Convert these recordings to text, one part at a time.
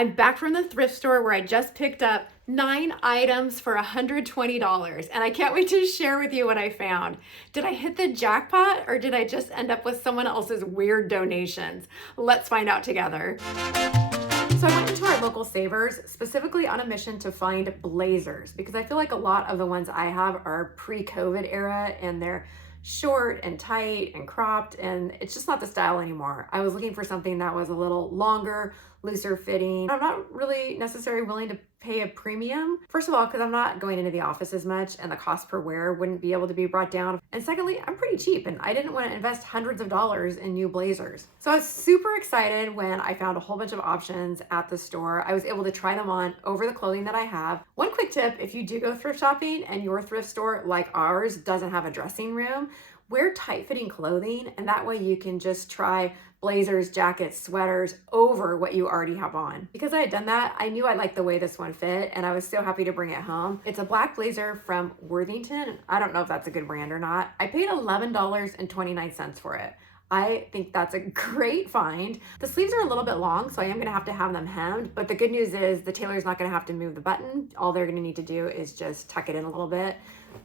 I'm back from the thrift store where I just picked up 9 items for $120, and I can't wait to share with you what I found. Did I hit the jackpot, or did I just end up with someone else's weird donations? Let's find out together. So I went into our local Savers, specifically on a mission to find blazers, because I feel like a lot of the ones I have are pre-COVID era, and they're short and tight and cropped, and it's just not the style anymore. I was looking for something that was a little longer, looser fitting. I'm not really necessarily willing to pay a premium. First of all, because I'm not going into the office as much and the cost per wear wouldn't be able to be brought down. And secondly, I'm pretty cheap and I didn't want to invest hundreds of dollars in new blazers. So I was super excited when I found a whole bunch of options at the store. I was able to try them on over the clothing that I have. One quick tip, if you do go thrift shopping and your thrift store, like ours, doesn't have a dressing room, wear tight-fitting clothing, and that way you can just try blazers, jackets, sweaters over what you already have on. Because I had done that, I knew I liked the way this one fit, and I was so happy to bring it home. It's a black blazer from Worthington. I don't know if that's a good brand or not. I paid $11.29 for it. I think that's a great find. The sleeves are a little bit long, so I am gonna have to have them hemmed, but the good news is the tailor's not gonna have to move the button. All they're gonna need to do is just tuck it in a little bit.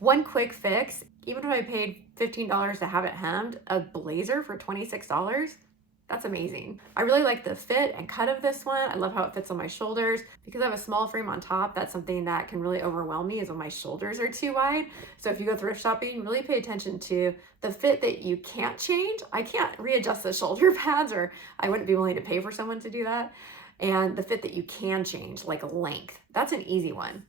One quick fix, even if I paid $15 to have it hemmed, a blazer for $26, that's amazing. I really like the fit and cut of this one. I love how it fits on my shoulders. Because I have a small frame on top, that's something that can really overwhelm me is when my shoulders are too wide. So if you go thrift shopping, really pay attention to the fit that you can't change. I can't readjust the shoulder pads, or I wouldn't be willing to pay for someone to do that. And the fit that you can change, like length. That's an easy one.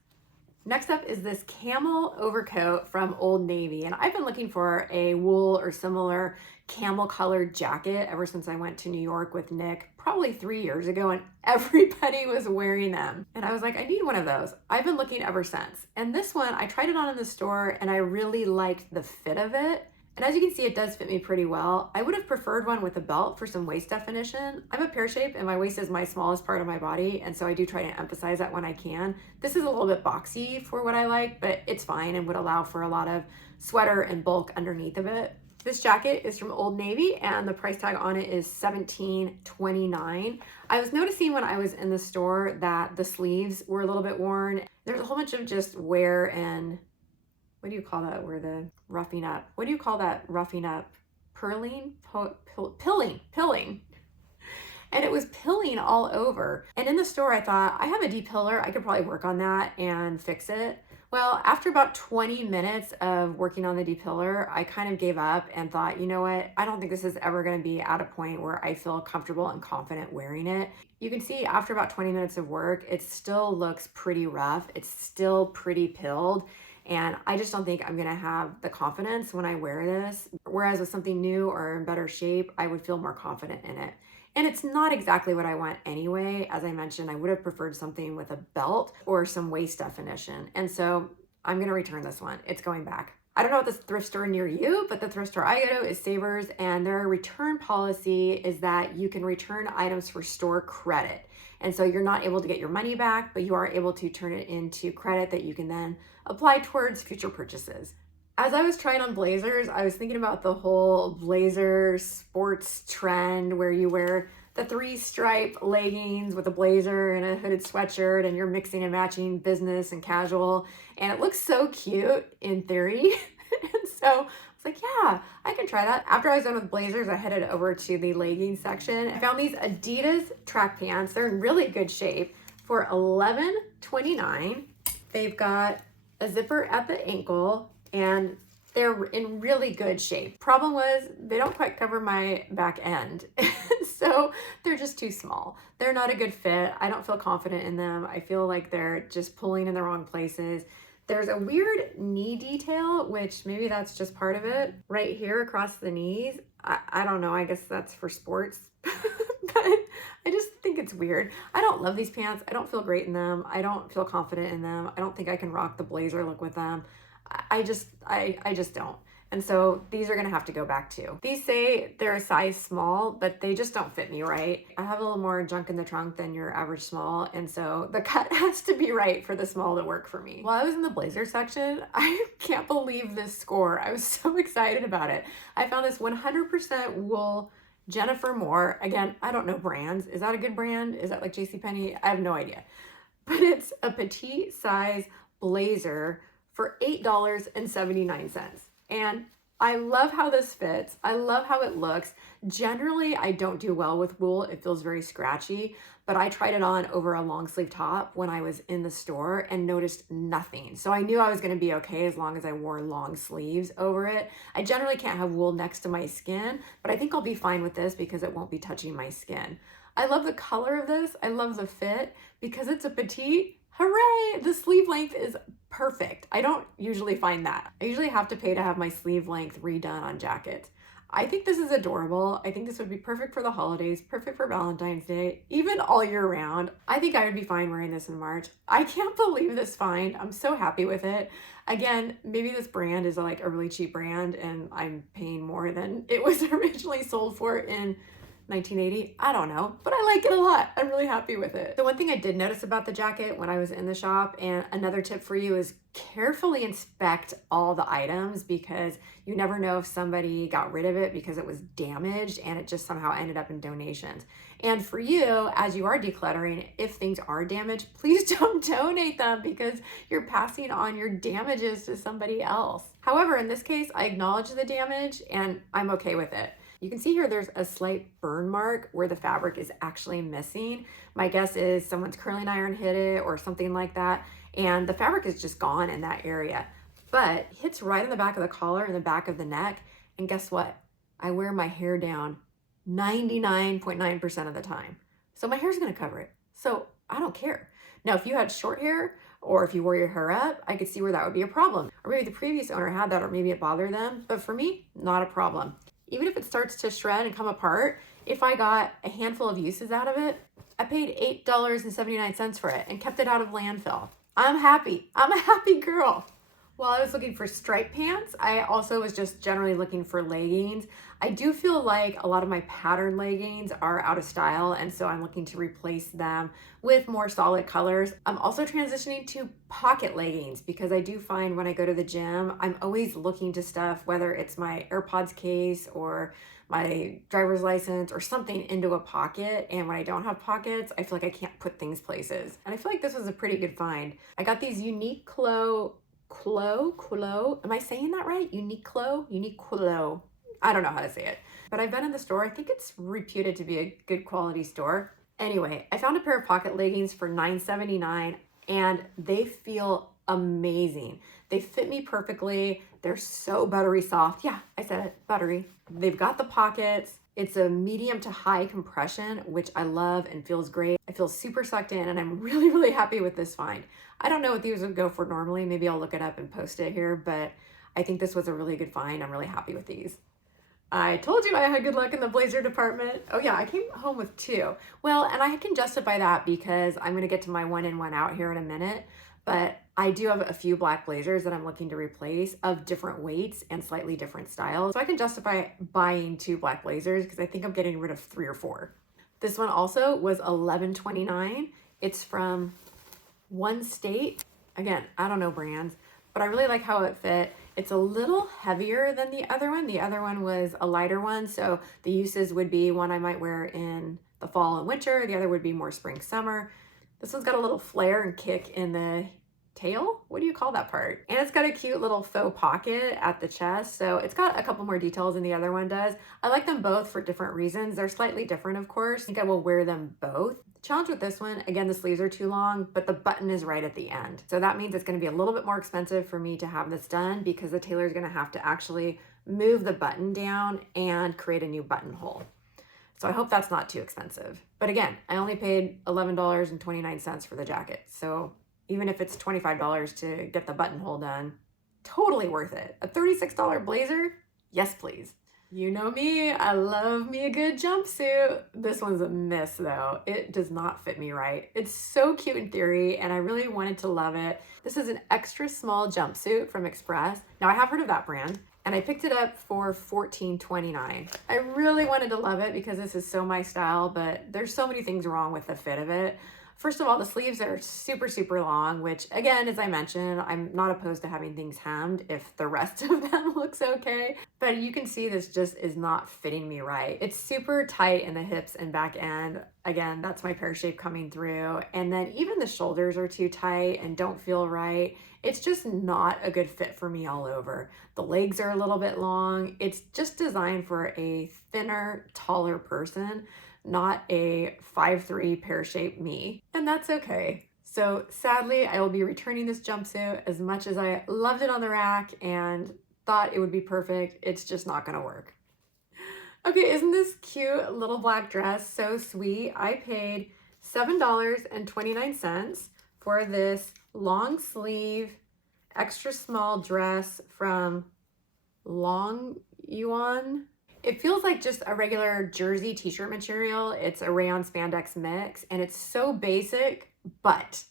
Next up is this camel overcoat from Old Navy. And I've been looking for a wool or similar camel colored jacket ever since I went to New York with Nick, probably 3 years ago, and everybody was wearing them. And I was like, I need one of those. I've been looking ever since. And this one, I tried it on in the store and I really liked the fit of it. And as you can see, it does fit me pretty well. I would have preferred one with a belt for some waist definition. I'm a pear shape and my waist is my smallest part of my body. And so I do try to emphasize that when I can. This is a little bit boxy for what I like, but it's fine and would allow for a lot of sweater and bulk underneath of it. This jacket is from Old Navy and the price tag on it is $17.29. I was noticing when I was in the store that the sleeves were a little bit worn. There's a whole bunch of just wear and what do you call that? Where the roughing up? What do you call that roughing up? Pilling. And it was pilling all over. And in the store, I thought, I have a depiller. I could probably work on that and fix it. Well, after about 20 minutes of working on the depiller, I kind of gave up and thought, you know what? I don't think this is ever going to be at a point where I feel comfortable and confident wearing it. You can see after about 20 minutes of work, it still looks pretty rough. It's still pretty pilled. And I just don't think I'm gonna have the confidence when I wear this. Whereas with something new or in better shape, I would feel more confident in it. And it's not exactly what I want anyway. As I mentioned, I would have preferred something with a belt or some waist definition. And so I'm gonna return this one. It's going back. I don't know what this thrift store near you, but the thrift store I go to is Savers, and their return policy is that you can return items for store credit. And so you're not able to get your money back, but you are able to turn it into credit that you can then apply towards future purchases. As I was trying on blazers, I was thinking about the whole blazer sports trend where you wear the 3-stripe leggings with a blazer and a hooded sweatshirt and you're mixing and matching business and casual. And it looks so cute in theory. And so I was like, yeah, I can try that. After I was done with blazers, I headed over to the leggings section. I found these Adidas track pants. They're in really good shape for $11.29. They've got a zipper at the ankle and they're in really good shape. Problem was they don't quite cover my back end. So they're just too small. They're not a good fit. I don't feel confident in them. I feel like they're just pulling in the wrong places. There's a weird knee detail, which maybe that's just part of it. Right here across the knees. I don't know, I guess that's for sports. But I just think it's weird. I don't love these pants. I don't feel great in them. I don't feel confident in them. I don't think I can rock the blazer look with them. I just don't. And so these are gonna have to go back too. These say they're a size small, but they just don't fit me right. I have a little more junk in the trunk than your average small, and so the cut has to be right for the small to work for me. While I was in the blazer section, I can't believe this score. I was so excited about it. I found this 100% wool Jennifer Moore. Again, I don't know brands. Is that a good brand? Is that like JCPenney? I have no idea. But it's a petite size blazer for $8.79. And I love how this fits. I love how it looks. Generally, I don't do well with wool. It feels very scratchy, but I tried it on over a long sleeve top when I was in the store and noticed nothing. So I knew I was gonna be okay as long as I wore long sleeves over it. I generally can't have wool next to my skin, but I think I'll be fine with this because it won't be touching my skin. I love the color of this. I love the fit because it's a petite. Hooray! The sleeve length is perfect. I don't usually find that. I usually have to pay to have my sleeve length redone on jackets. I think this is adorable. I think this would be perfect for the holidays, perfect for Valentine's Day, even all year round. I think I would be fine wearing this in March. I can't believe this find. I'm so happy with it. Again, maybe this brand is like a really cheap brand and I'm paying more than it was originally sold for in 1980. I don't know, but I like it a lot. I'm really happy with it. The one thing I did notice about the jacket when I was in the shop, and another tip for you, is carefully inspect all the items because you never know if somebody got rid of it because it was damaged and it just somehow ended up in donations. And for you, as you are decluttering, if things are damaged, please don't donate them because you're passing on your damages to somebody else. However, in this case, I acknowledge the damage and I'm okay with it. You can see here there's a slight burn mark where the fabric is actually missing. My guess is someone's curling iron hit it or something like that, and the fabric is just gone in that area. But it hits right in the back of the collar and the back of the neck, and guess what? I wear my hair down 99.9% of the time. So my hair's gonna cover it. So I don't care. Now, if you had short hair or if you wore your hair up, I could see where that would be a problem. Or maybe the previous owner had that, or maybe it bothered them. But for me, not a problem. Even if it starts to shred and come apart, if I got a handful of uses out of it, I paid $8.79 for it and kept it out of landfill. I'm happy. I'm a happy girl. While I was looking for striped pants, I also was just generally looking for leggings. I do feel like a lot of my pattern leggings are out of style, and so I'm looking to replace them with more solid colors. I'm also transitioning to pocket leggings because I do find when I go to the gym, I'm always looking to stuff, whether it's my AirPods case or my driver's license or something, into a pocket. And when I don't have pockets, I feel like I can't put things places. And I feel like this was a pretty good find. I got these Uniqlo, am I saying that right? Uniqlo. I don't know how to say it, but I've been in the store. I think it's reputed to be a good quality store. Anyway, I found a pair of pocket leggings for $9.79 and they feel amazing. They fit me perfectly. They're so buttery soft. Yeah, I said it, buttery. They've got the pockets. It's a medium to high compression, which I love and feels great. I feel super sucked in and I'm really, really happy with this find. I don't know what these would go for normally. Maybe I'll look it up and post it here, but I think this was a really good find. I'm really happy with these. I told you I had good luck in the blazer department. Oh yeah, I came home with two. Well, and I can justify that because I'm gonna get to my one in, one out here in a minute, but I do have a few black blazers that I'm looking to replace of different weights and slightly different styles. So I can justify buying two black blazers because I think I'm getting rid of 3 or 4. This one also was $11.29. It's from one state. Again, I don't know brands, but I really like how it fit. It's a little heavier than the other one. The other one was a lighter one, so the uses would be one I might wear in the fall and winter. The other would be more spring, summer. This one's got a little flare and kick in the tail. What do you call that part? And it's got a cute little faux pocket at the chest. So it's got a couple more details than the other one does. I like them both for different reasons. They're slightly different, of course. I think I will wear them both. The challenge with this one, again, the sleeves are too long, but the button is right at the end. So that means it's going to be a little bit more expensive for me to have this done because the tailor is going to have to actually move the button down and create a new buttonhole. So I hope that's not too expensive. But again, I only paid $11.29 for the jacket. So even if it's $25 to get the buttonhole done, totally worth it. A $36 blazer? Yes, please. You know me, I love me a good jumpsuit. This one's a miss though. It does not fit me right. It's so cute in theory and I really wanted to love it. This is an extra small jumpsuit from Express. Now I have heard of that brand and I picked it up for $14.29. I really wanted to love it because this is so my style, but there's so many things wrong with the fit of it. First of all, the sleeves are super, super long, which again, as I mentioned, I'm not opposed to having things hemmed if the rest of them looks okay. But you can see this just is not fitting me right. It's super tight in the hips and back end. Again, that's my pear shape coming through. And then even the shoulders are too tight and don't feel right. It's just not a good fit for me all over. The legs are a little bit long. It's just designed for a thinner, taller person, not a 5'3" pear-shaped me, and that's okay. So sadly, I will be returning this jumpsuit. As much as I loved it on the rack and thought it would be perfect, it's just not gonna work. Okay, isn't this cute little black dress so sweet? I paid $7.29 for this long sleeve, extra small dress from Long Yuan. It feels like just a regular jersey t-shirt material. It's a rayon spandex mix and it's so basic, but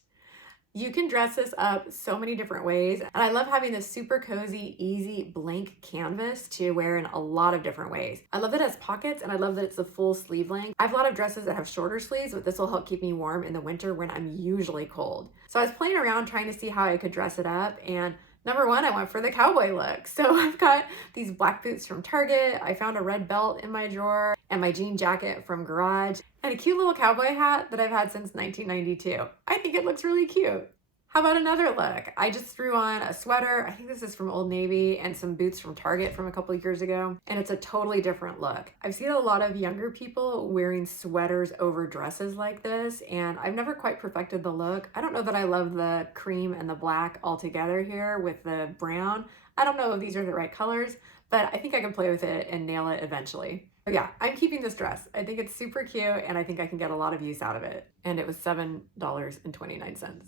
you can dress this up so many different ways. And I love having this super cozy, easy blank canvas to wear in a lot of different ways. I love that it has pockets and I love that it's a full sleeve length. I have a lot of dresses that have shorter sleeves, but this will help keep me warm in the winter when I'm usually cold. So I was playing around trying to see how I could dress it up, and number one, I went for the cowboy look. So I've got these black boots from Target. I found a red belt in my drawer and my jean jacket from Garage and a cute little cowboy hat that I've had since 1992. I think it looks really cute. How about another look? I just threw on a sweater. I think this is from Old Navy, and some boots from Target from a couple of years ago. And it's a totally different look. I've seen a lot of younger people wearing sweaters over dresses like this, and I've never quite perfected the look. I don't know that I love the cream and the black all together here with the brown. I don't know if these are the right colors, but I think I can play with it and nail it eventually. But yeah, I'm keeping this dress. I think it's super cute, and I think I can get a lot of use out of it. And it was $7.29.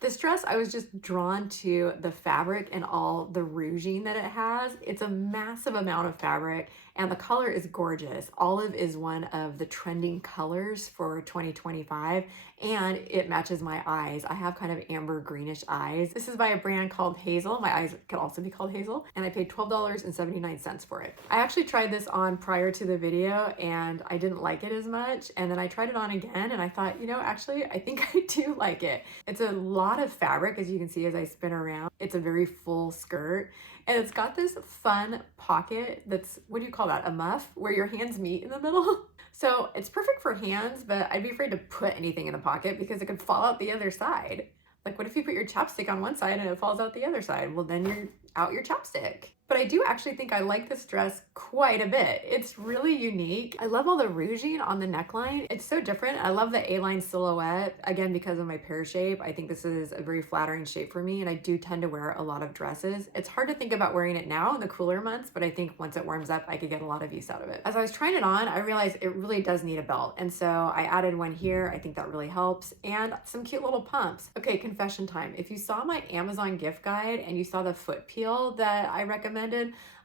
This dress, I was just drawn to the fabric and all the ruching that it has. It's a massive amount of fabric and the color is gorgeous. Olive is one of the trending colors for 2025 and it matches my eyes. I have kind of amber greenish eyes. This is by a brand called Hazel. My eyes could also be called Hazel, and I paid $12.79 for it. I actually tried this on prior to the video and I didn't like it as much, and then I tried it on again and I thought, you know, actually I think I do like it. It's a lot of fabric, as you can see as I spin around. It's a very full skirt. And it's got this fun pocket that's, what do you call that? A muff, where your hands meet in the middle. So it's perfect for hands, but I'd be afraid to put anything in the pocket because it could fall out the other side. Like, what if you put your chapstick on one side and it falls out the other side? Well, then you're out your chapstick. But I do actually think I like this dress quite a bit. It's really unique. I love all the ruching on the neckline. It's so different. I love the A-line silhouette, again, because of my pear shape. I think this is a very flattering shape for me, and I do tend to wear a lot of dresses. It's hard to think about wearing it now in the cooler months, but I think once it warms up, I could get a lot of use out of it. As I was trying it on, I realized it really does need a belt, and so I added one here. I think that really helps, and some cute little pumps. Okay, confession time. If you saw my Amazon gift guide and you saw the foot peel that I recommended,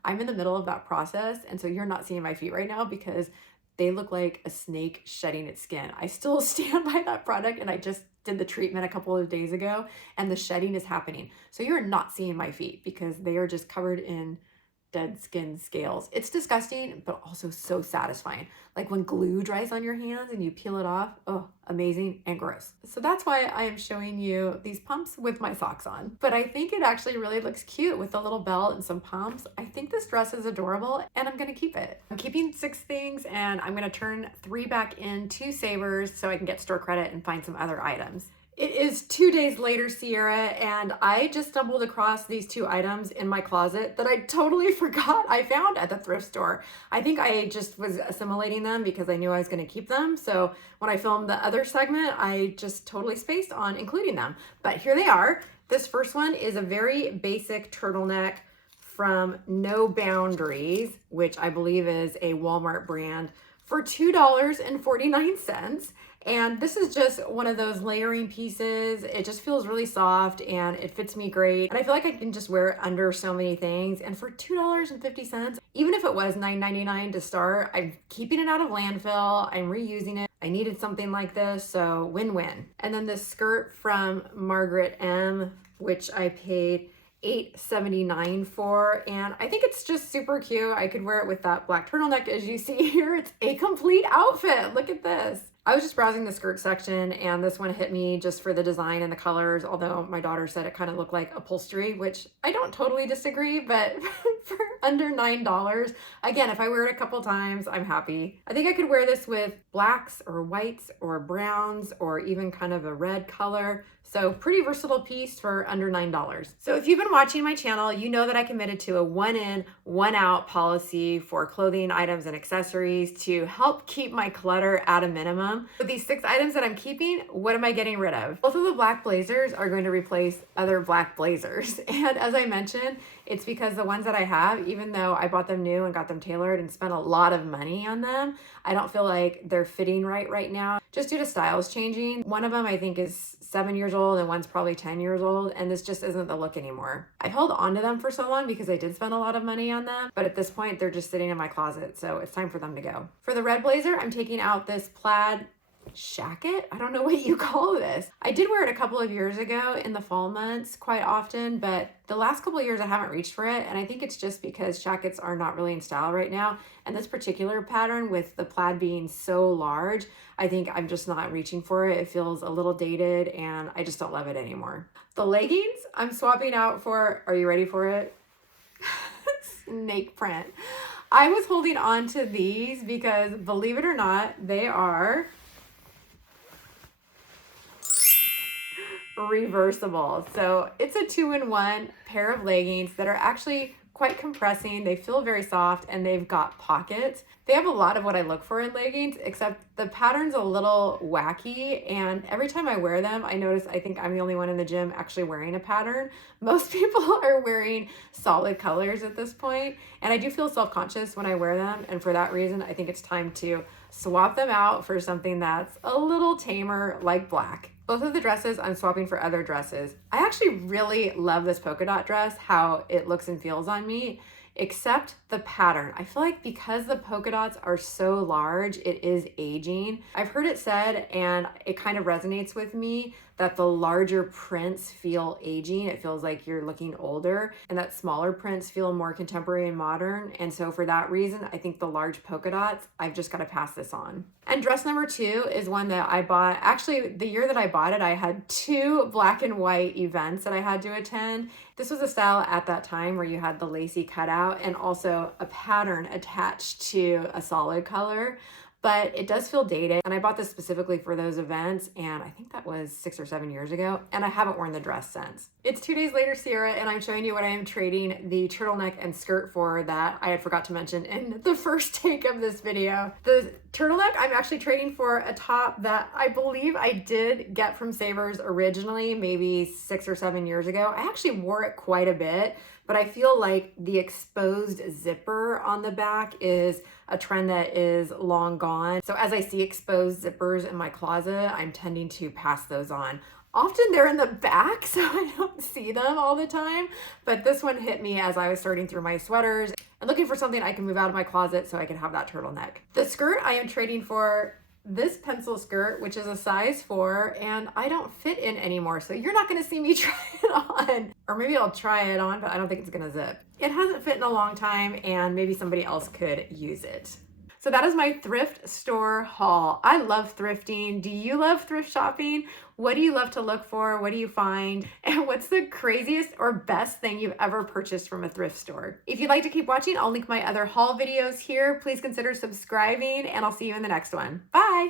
I'm in the middle of that process, and so you're not seeing my feet right now because they look like a snake shedding its skin. I still stand by that product, and I just did the treatment a couple of days ago and the shedding is happening. So you're not seeing my feet because they are just covered in dead skin scales. It's disgusting, but also so satisfying. Like when glue dries on your hands and you peel it off, oh, amazing and gross. So that's why I am showing you these pumps with my socks on. But I think it actually really looks cute with a little belt and some pumps. I think this dress is adorable and I'm gonna keep it. I'm keeping 6 things and I'm gonna turn 3 back into savers so I can get store credit and find some other items. It is 2 days later, Sierra, and I just stumbled across these 2 items in my closet that I totally forgot I found at the thrift store. I think I just was assimilating them because I knew I was going to keep them. So when I filmed the other segment, I just totally spaced on including them. But here they are. This first one is a very basic turtleneck from No Boundaries, which I believe is a Walmart brand, for $2.49. And this is just one of those layering pieces. It just feels really soft and it fits me great. And I feel like I can just wear it under so many things. And for $2.50, even if it was $9.99 to start, I'm keeping it out of landfill. I'm reusing it. I needed something like this, so win-win. And then this skirt from Margaret M, which I paid $8.79 for, and I think it's just super cute. I could wear it with that black turtleneck as you see here. It's a complete outfit. Look at this. I was just browsing the skirt section and this one hit me just for the design and the colors, although my daughter said it kind of looked like upholstery, which I don't totally disagree, but for under $9, again, if I wear it a couple times, I'm happy. I think I could wear this with blacks or whites or browns or even kind of a red color. So pretty versatile piece for under $9. So if you've been watching my channel, you know that I committed to a one in, one out policy for clothing items and accessories to help keep my clutter at a minimum. With these 6 items that I'm keeping, what am I getting rid of? Both of the black blazers are going to replace other black blazers. And as I mentioned, it's because the ones that I have, even though I bought them new and got them tailored and spent a lot of money on them, I don't feel like they're fitting right now, just due to styles changing. One of them I think is 7 years old and one's probably 10 years old, and this just isn't the look anymore. I've held on to them for so long because I did spend a lot of money on them, but at this point they're just sitting in my closet, so it's time for them to go. For the red blazer, I'm taking out this plaid shacket. I don't know what you call this. I did wear it a couple of years ago in the fall months quite often, but the last couple of years I haven't reached for it, and I think it's just because jackets are not really in style right now, and this particular pattern with the plaid being so large, I think I'm just not reaching for it. It feels a little dated and I just don't love it anymore. The leggings I'm swapping out for, are you ready for it? Snake print. I was holding on to these because, believe it or not, they are reversible. So it's a 2-in-1 pair of leggings that are actually quite compressing. They feel very soft and they've got pockets. They have a lot of what I look for in leggings, except the pattern's a little wacky, and every time I wear them, I notice I think I'm the only one in the gym actually wearing a pattern. Most people are wearing solid colors at this point, and I do feel self-conscious when I wear them, and for that reason, I think it's time to swap them out for something that's a little tamer, like black. Both of the dresses I'm swapping for other dresses. I actually really love this polka dot dress, how it looks and feels on me, except the pattern. I feel like because the polka dots are so large, it is aging. I've heard it said, and it kind of resonates with me, that the larger prints feel aging. It feels like you're looking older, and that smaller prints feel more contemporary and modern. And so for that reason, I think the large polka dots, I've just got to pass this on. And dress number 2 is one that I bought. Actually, the year that I bought it, I had 2 black and white events that I had to attend. This was a style at that time where you had the lacy cutout and also a pattern attached to a solid color. But it does feel dated, and I bought this specifically for those events, and I think that was 6 or 7 years ago, and I haven't worn the dress since. It's 2 days later, Sierra, and I'm showing you what I am trading the turtleneck and skirt for that I had forgot to mention in the first take of this video. The turtleneck I'm actually trading for a top that I believe I did get from Savers originally, maybe 6 or 7 years ago. I actually wore it quite a bit, but I feel like the exposed zipper on the back is a trend that is long gone. So as I see exposed zippers in my closet, I'm tending to pass those on. Often they're in the back, so I don't see them all the time, but this one hit me as I was sorting through my sweaters and looking for something I can move out of my closet so I can have that turtleneck. The skirt I am trading for this pencil skirt, which is a size 4, and I don't fit in anymore, so you're not gonna see me try it on. Or maybe I'll try it on, but I don't think it's gonna zip. It hasn't fit in a long time, and maybe somebody else could use it. So that is my thrift store haul. I love thrifting. Do you love thrift shopping? What do you love to look for? What do you find? And what's the craziest or best thing you've ever purchased from a thrift store? If you'd like to keep watching, I'll link my other haul videos here. Please consider subscribing, and I'll see you in the next one. Bye.